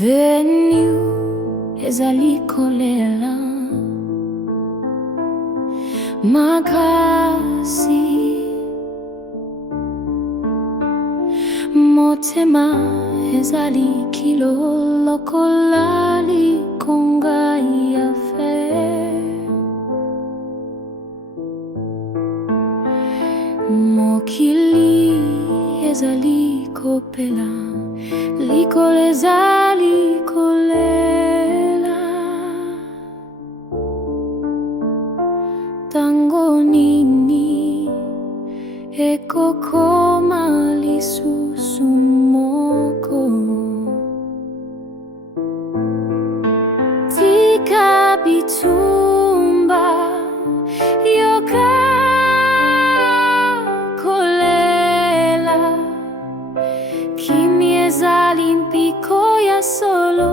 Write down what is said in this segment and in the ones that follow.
Venu ezali kolela makasi motema ezali kilo lokola likonga ya fer mokili ezali kopela likolo ezali kolela tango nini ekokoma lisusu moko tika bitumba yoka kolela kimi ezali mpiko ya solo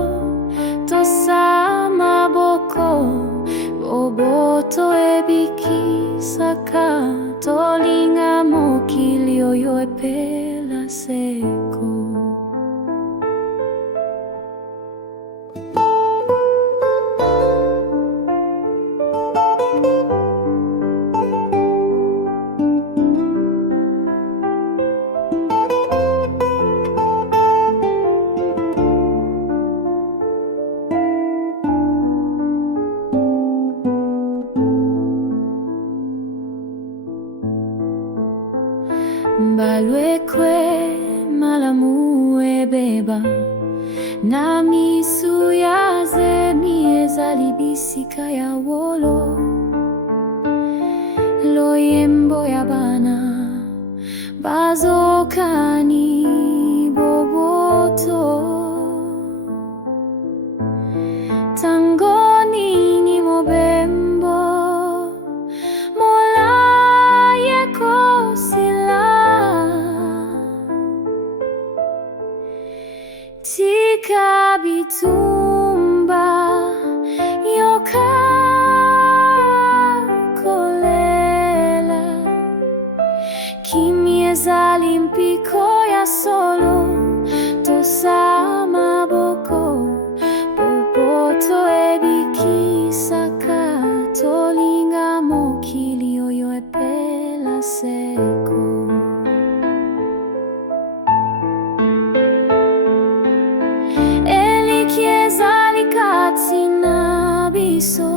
tosa maboko boboto ebikisaka tolinga mokili oyo epela seko. Balwekwe malamu ebeba na misu ya zemi ezali bisika ya wolo loyembo ya bana bazokani boboto tango nini mobembo mola yekosila tika bitumba yoka kolela kimi ezali mpiko ya solo tosa maboko boboto ebikisaka tolinga mokili oyo epela seko. Tina biso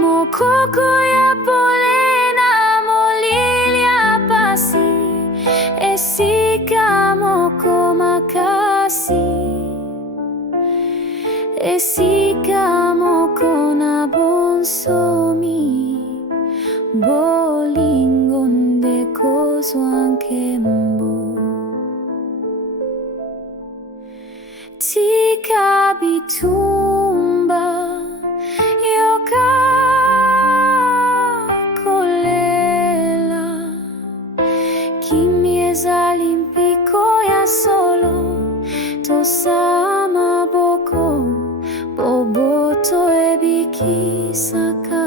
mokoko ya pole na molili ya pasi esika moko makasi esika moko na bonsomi bolingo ndekozwa nkembo tika bitumba yoka kolela kimi ezali mpiko ya solo tosa maboko boboto ebikisaka